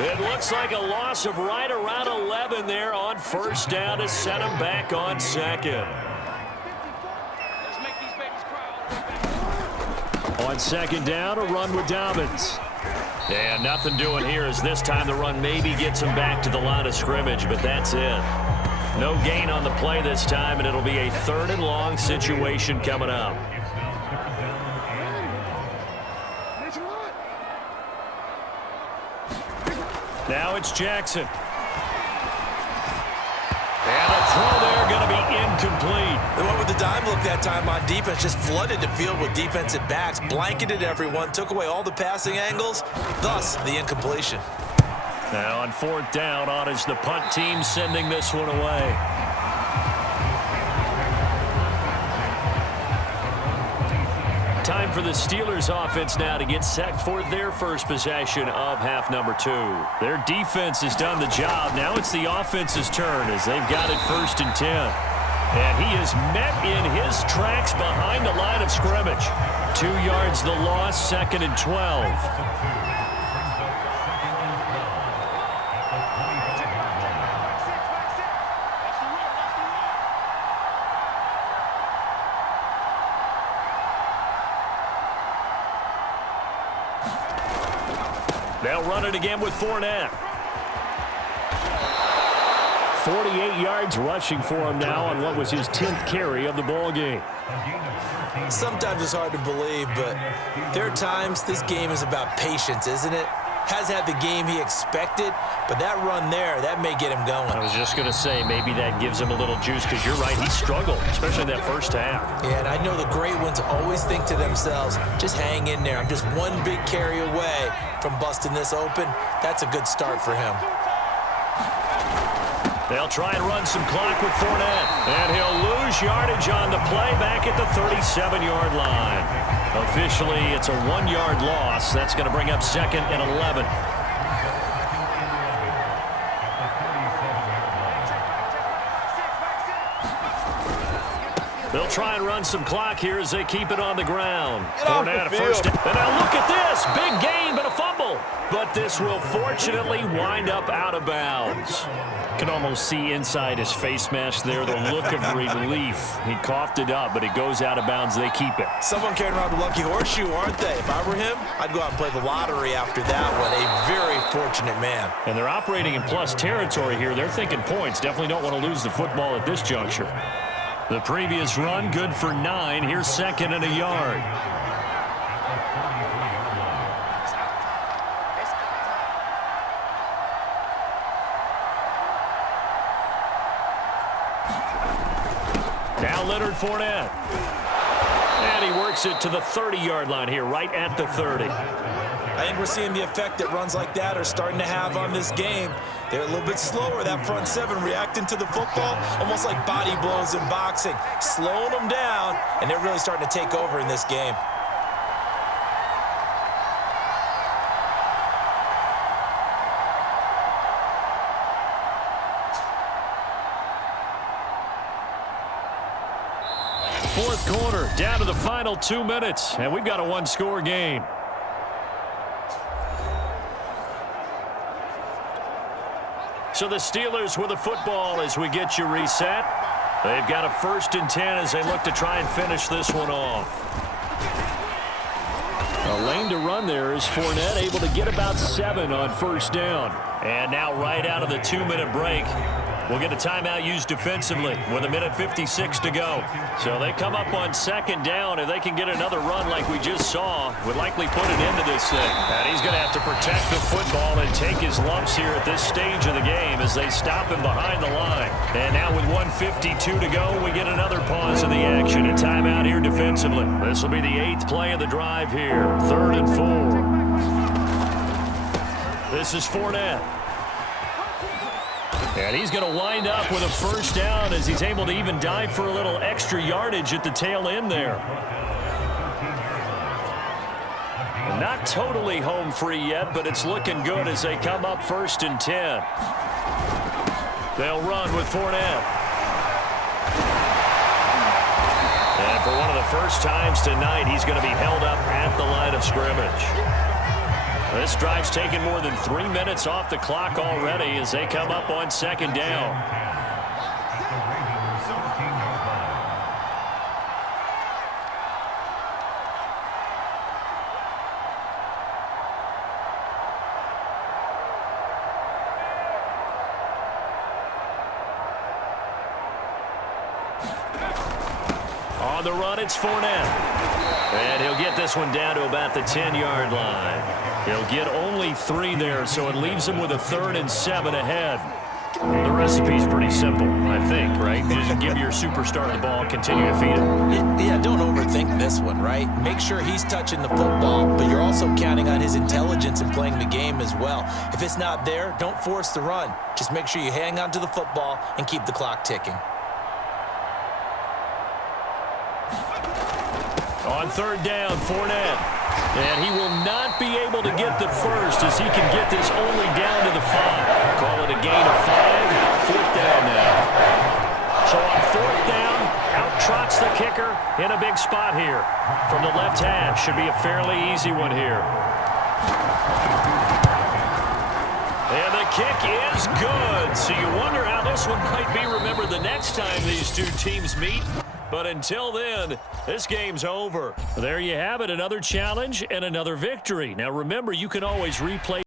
It looks like a loss of right around 11 there on first down to set him back on second. On second down, a run with Dobbins. And nothing doing here as this time the run maybe gets him back to the line of scrimmage, but that's it. No gain on the play this time, and it'll be a 3rd and long situation coming up. Now it's Jackson. And the throw there going to be incomplete. They went with the dime look that time on defense, just flooded the field with defensive backs, blanketed everyone, took away all the passing angles, thus the incompletion. Now on 4th down, on is the punt team sending this one away. Time for the Steelers offense now to get set for their first possession of half number 2. Their defense has done the job. Now it's the offense's turn as they've got it 1st and 10. And he is met in his tracks behind the line of scrimmage. 2 yards the loss, 2nd and 12. They'll run it again with Fournette. 48 yards rushing for him now on what was his 10th carry of the ball game. Sometimes it's hard to believe, but there are times this game is about patience, isn't it? Has had the game he expected, but that run there, that may get him going. I was just going to say, maybe that gives him a little juice, because you're right, he struggled, especially in that first half. Yeah, and I know the great ones always think to themselves, just hang in there. I'm just one big carry away from busting this open. That's a good start for him. They'll try and run some clock with Fournette. And he'll lose yardage on the play back at the 37-yard line. Officially, it's a 1-yard loss. That's going to bring up 2nd and 11. They'll try and run some clock here as they keep it on the ground. Fournette first. And now look at this. Big gain, but a fumble. But this will fortunately wind up out of bounds. Can almost see inside his face mask there the look of relief. He coughed it up, but it goes out of bounds. They keep it. Someone carrying around the lucky horseshoe, aren't they? If I were him, I'd go out and play the lottery after that one. A very fortunate man. And they're operating in plus territory here. They're thinking points. Definitely don't want to lose the football at this juncture. The previous run, good for 9. Here's 2nd and a yard. Now Leonard Fournette. And he works it to the 30-yard line here, right at the 30. I think we're seeing the effect that runs like that are starting to have on this game. They're a little bit slower, that front 7, reacting to the football, almost like body blows in boxing, slowing them down, and they're really starting to take over in this game. Fourth quarter, down to the final 2 minutes, and we've got a 1-score game. So the Steelers with the football as we get you reset. They've got a 1st and 10 as they look to try and finish this one off. A lane to run there is Fournette, able to get about 7 on 1st down. And now right out of the 2-minute break, we'll get a timeout used defensively with 1:56 to go. So they come up on 2nd down. If they can get another run like we just saw, would likely put an end to this thing. And he's going to have to protect the football and take his lumps here at this stage of the game as they stop him behind the line. And now with 1:52 to go, we get another pause in the action. A timeout here defensively. This will be the 8th play of the drive here. 3rd and 4. This is Fournette. And he's going to wind up with a 1st down as he's able to even dive for a little extra yardage at the tail end there. Not totally home free yet, but it's looking good as they come up 1st and 10. They'll run with Fournette. And for one of the first times tonight, he's going to be held up at the line of scrimmage. This drive's taken more than 3 minutes off the clock already as they come up on second down. On the run, it's Fournette. And he'll get this one down to about the 10-yard line. He'll get only 3 there, so it leaves him with a 3rd and 7 ahead. The recipe's pretty simple, I think, right? Just give your superstar the ball, continue to feed him. Yeah, don't overthink this one, right? Make sure he's touching the football, but you're also counting on his intelligence in playing the game as well. If it's not there, don't force the run. Just make sure you hang on to the football and keep the clock ticking. On 3rd down, Fournette. And he will not be able to get the first as he can get this only down to the 5. Call it a gain of 5. 4th down now. So on 4th down, out trots the kicker in a big spot here. From the left half, should be a fairly easy one here. And the kick is good. So you wonder how this one might be remembered the next time these two teams meet. But until then, this game's over. There you have it, another challenge and another victory. Now remember, you can always replay